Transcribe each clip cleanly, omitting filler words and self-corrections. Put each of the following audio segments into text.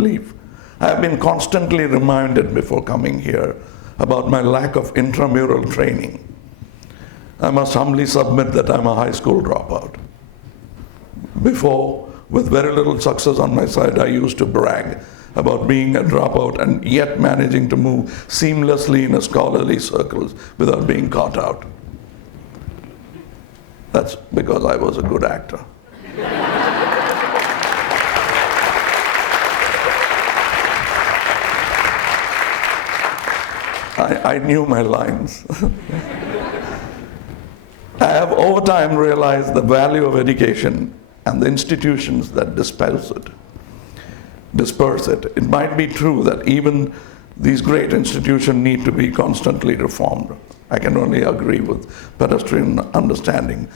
leave. I have been constantly reminded before coming here about my lack of intramural training. I must humbly submit that I'm a high school dropout. Before, with very little success on my side, I used to brag about being a dropout and yet managing to move seamlessly in a scholarly circles without being caught out. That's because I was a good actor. I knew my lines. I have over time realized the value of education and the institutions that disperse it. It might be true that even these great institutions need to be constantly reformed. I can only agree with pedestrian understanding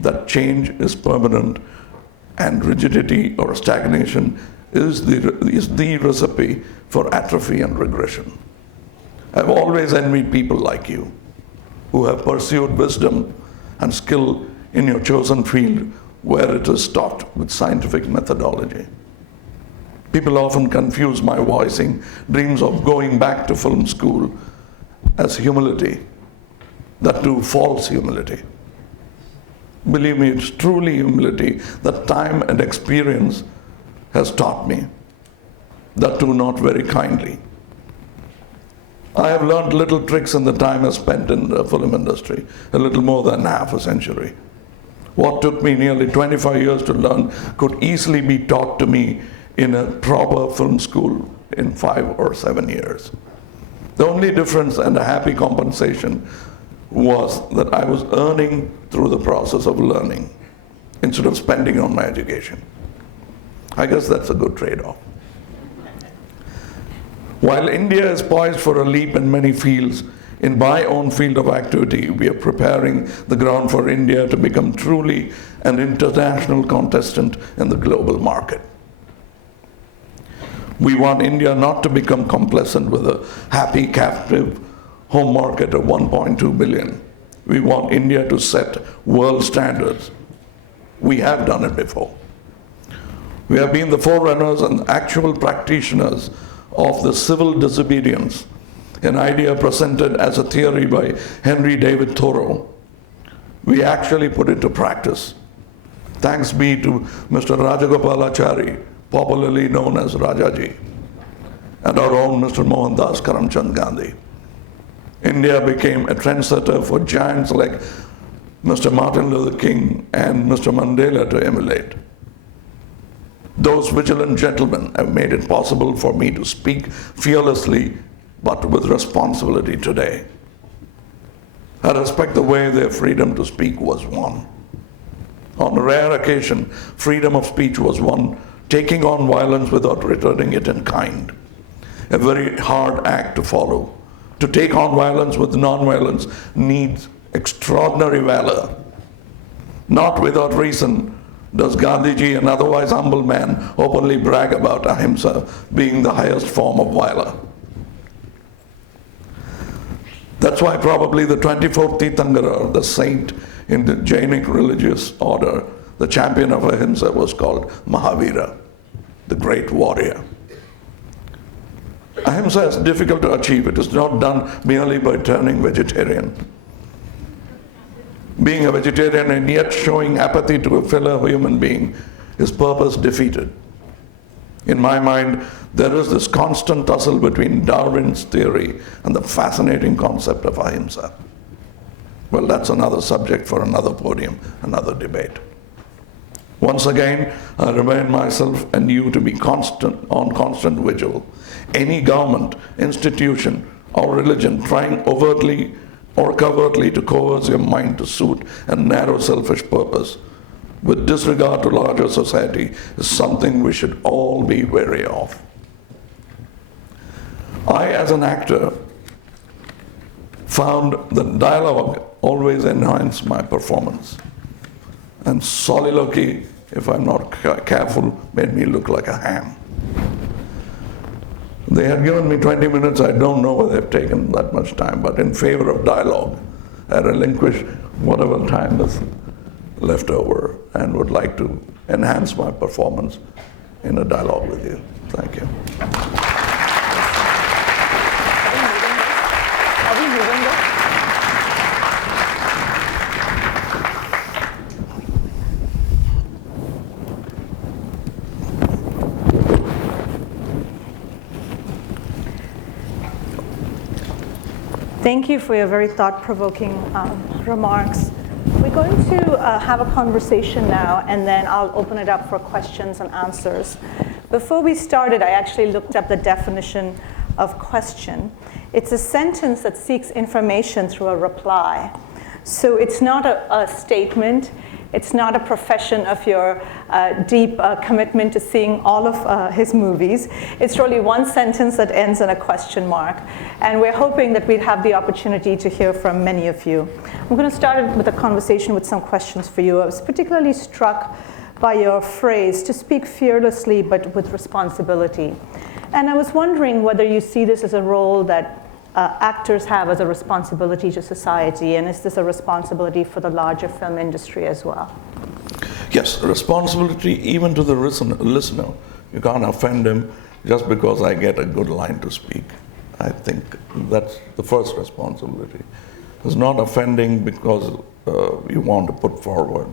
that change is permanent and rigidity or stagnation is the recipe for atrophy and regression. I've always envied people like you who have pursued wisdom and skill in your chosen field where it is taught with scientific methodology. People often confuse my voicing dreams of going back to film school as humility, that too false humility. Believe me, it's truly humility that time and experience has taught me, that too not very kindly. I have learned little tricks in the time I spent in the film industry, a little more than half a century. What took me nearly 25 years to learn could easily be taught to me in a proper film school in 5 or 7 years. The only difference and a happy compensation was that I was earning through the process of learning instead of spending on my education. I guess that's a good trade-off. While India is poised for a leap in many fields, in my own field of activity, we are preparing the ground for India to become truly an international contestant in the global market. We want India not to become complacent with a happy captive home market of 1.2 billion. We want India to set world standards. We have done it before. We have been the forerunners and actual practitioners of the civil disobedience, an idea presented as a theory by Henry David Thoreau. We actually put it to practice. Thanks be to Mr. Rajagopalachari, popularly known as Rajaji, and our own Mr. Mohandas Karamchand Gandhi. India became a trendsetter for giants like Mr. Martin Luther King and Mr. Mandela to emulate. Those vigilant gentlemen have made it possible for me to speak fearlessly, but with responsibility today. I respect the way their freedom to speak was won. On a rare occasion, freedom of speech was won, taking on violence without returning it in kind. A very hard act to follow. To take on violence with non-violence needs extraordinary valor. Not without reason does Gandhiji, an otherwise humble man, openly brag about ahimsa being the highest form of valor. That's why probably the 24th Tirthankara, the saint in the Jainic religious order, the champion of ahimsa, was called Mahavira, the great warrior. Ahimsa is difficult to achieve. It is not done merely by turning vegetarian. Being a vegetarian and yet showing apathy to a fellow human being is purpose defeated. In my mind, there is this constant tussle between Darwin's theory and the fascinating concept of ahimsa. Well, that's another subject for another podium, another debate. Once again, I remind myself and you to be on constant vigil. Any government, institution, or religion trying overtly or covertly to coerce your mind to suit a narrow selfish purpose with disregard to larger society is something we should all be wary of. I, as an actor, found that dialogue always enhanced my performance. And soliloquy, if I'm not careful, made me look like a ham. They had given me 20 minutes. I don't know whether they've taken that much time, but in favor of dialogue, I relinquish whatever time is left over and would like to enhance my performance in a dialogue with you. Thank you. Are we moving this? Thank you for your very thought-provoking remarks. We're going to have a conversation now, and then I'll open it up for questions and answers. Before we started, I actually looked up the definition of question. It's a sentence that seeks information through a reply. So it's not a statement. It's not a profession of your deep commitment to seeing all of his movies. It's really one sentence that ends in a question mark. And we're hoping that we'd have the opportunity to hear from many of you. I'm going to start with a conversation with some questions for you. I was particularly struck by your phrase, to speak fearlessly but with responsibility. And I was wondering whether you see this as a role that actors have as a responsibility to society, and is this a responsibility for the larger film industry as well? Yes, responsibility even to the listener. You can't offend him just because I get a good line to speak. I think that's the first responsibility. It's not offending because you want to put forward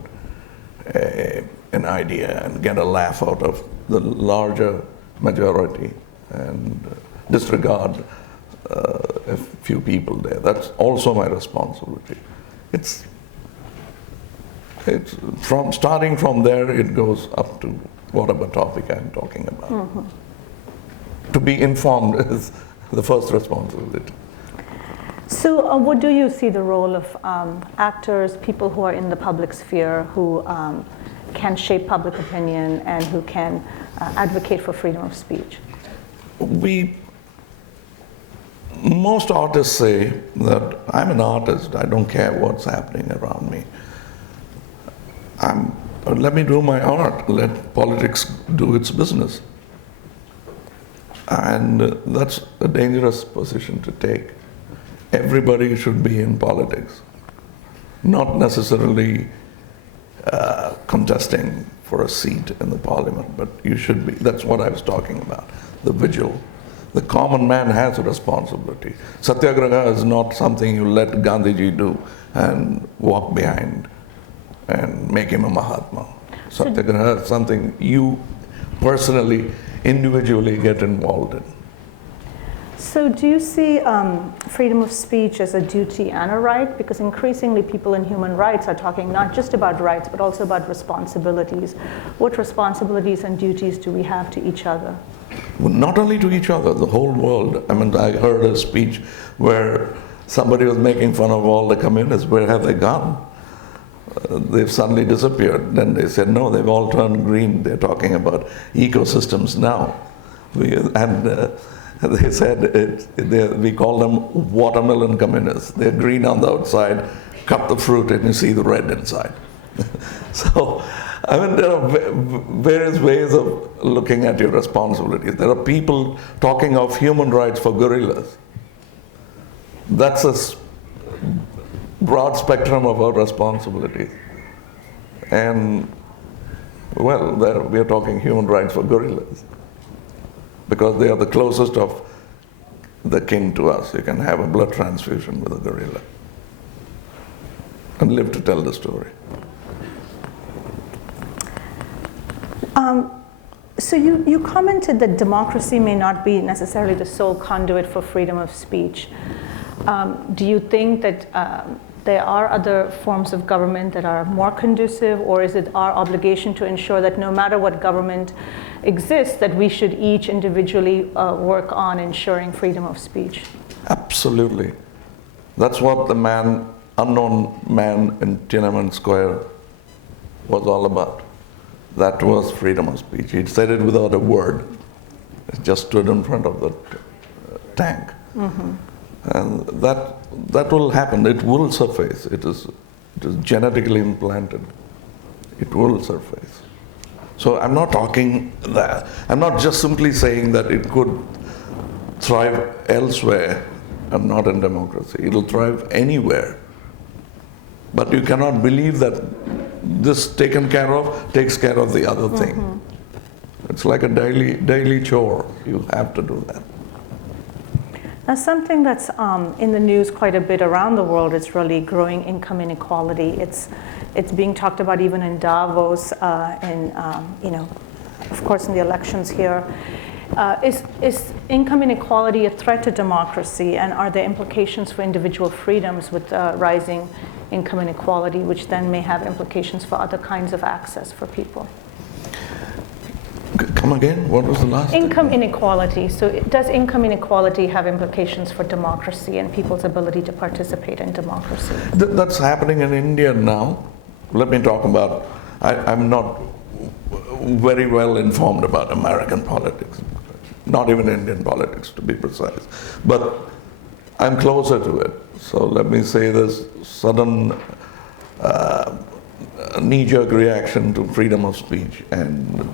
an idea and get a laugh out of the larger majority and disregard a few people there. That's also my responsibility. It's from starting from there, it goes up to whatever topic I'm talking about. Mm-hmm. To be informed is the first responsibility. So what do you see the role of actors, people who are in the public sphere, who can shape public opinion and who can advocate for freedom of speech? Most artists say that I'm an artist, I don't care what's happening around me. Let me do my art, let politics do its business. And that's a dangerous position to take. Everybody should be in politics, not necessarily contesting for a seat in the parliament, but you should be. That's what I was talking about, the vigil. The common man has a responsibility. Satyagraha is not something you let Gandhiji do and walk behind and make him a Mahatma. Satyagraha is something you personally, individually get involved in. So do you see freedom of speech as a duty and a right? Because increasingly people in human rights are talking not just about rights, but also about responsibilities. What responsibilities and duties do we have to each other? Well, not only to each other, the whole world. I mean, I heard a speech where somebody was making fun of all the communists. Where have they gone? They've suddenly disappeared. Then they said, no, they've all turned green. They're talking about ecosystems now. They said we call them watermelon communists. They're green on the outside, cut the fruit and you see the red inside. So, I mean, there are various ways of looking at your responsibilities. There are people talking of human rights for gorillas. That's a broad spectrum of our responsibilities. And, well, we are talking human rights for gorillas, because they are the closest of the kin to us. You can have a blood transfusion with a gorilla and live to tell the story. So you commented that democracy may not be necessarily the sole conduit for freedom of speech. Do you think that there are other forms of government that are more conducive, or is it our obligation to ensure that no matter what government exists, that we should each individually work on ensuring freedom of speech? Absolutely. That's what the unknown man in Tiananmen Square was all about. That was freedom of speech. He said it without a word. He just stood in front of the tank. Mm-hmm. And that will happen. It will surface. It is genetically implanted. It will surface. So I'm not talking that. I'm not just simply saying that it could thrive elsewhere and not in democracy. It'll thrive anywhere. But you cannot believe that this taken care of takes care of the other thing. It's like a daily chore. You have to do that. Now, something that's in the news quite a bit around the world is really growing income inequality. It's being talked about even in Davos, and of course, in the elections here. Is income inequality a threat to democracy, and are there implications for individual freedoms with rising income inequality, which then may have implications for other kinds of access for people? Come again? What was the last Income thing? inequality. So does income inequality have implications for democracy and people's ability to participate in democracy? That's happening in India now. Let me talk about, I'm not very well informed about American politics, not even Indian politics to be precise, but I'm closer to it. So let me say this sudden knee-jerk reaction to freedom of speech and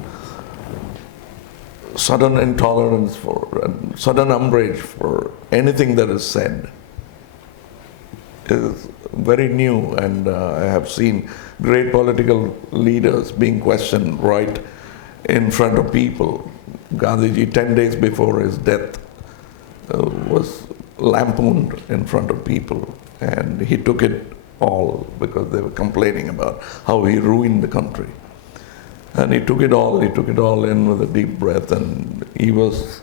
sudden intolerance for, and sudden umbrage for anything that is said is very new, and I have seen great political leaders being questioned right in front of people. Gandhiji, 10 days before his death, was lampooned in front of people, and he took it all because they were complaining about how he ruined the country. And he took it all in with a deep breath, and he was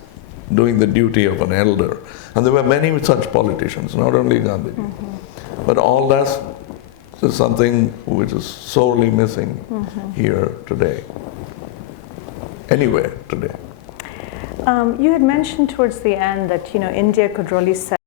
doing the duty of an elder. And there were many such politicians, not only Gandhiji. Mm-hmm. But all that is something which is sorely missing here today, anywhere today. You had mentioned towards the end that India could really set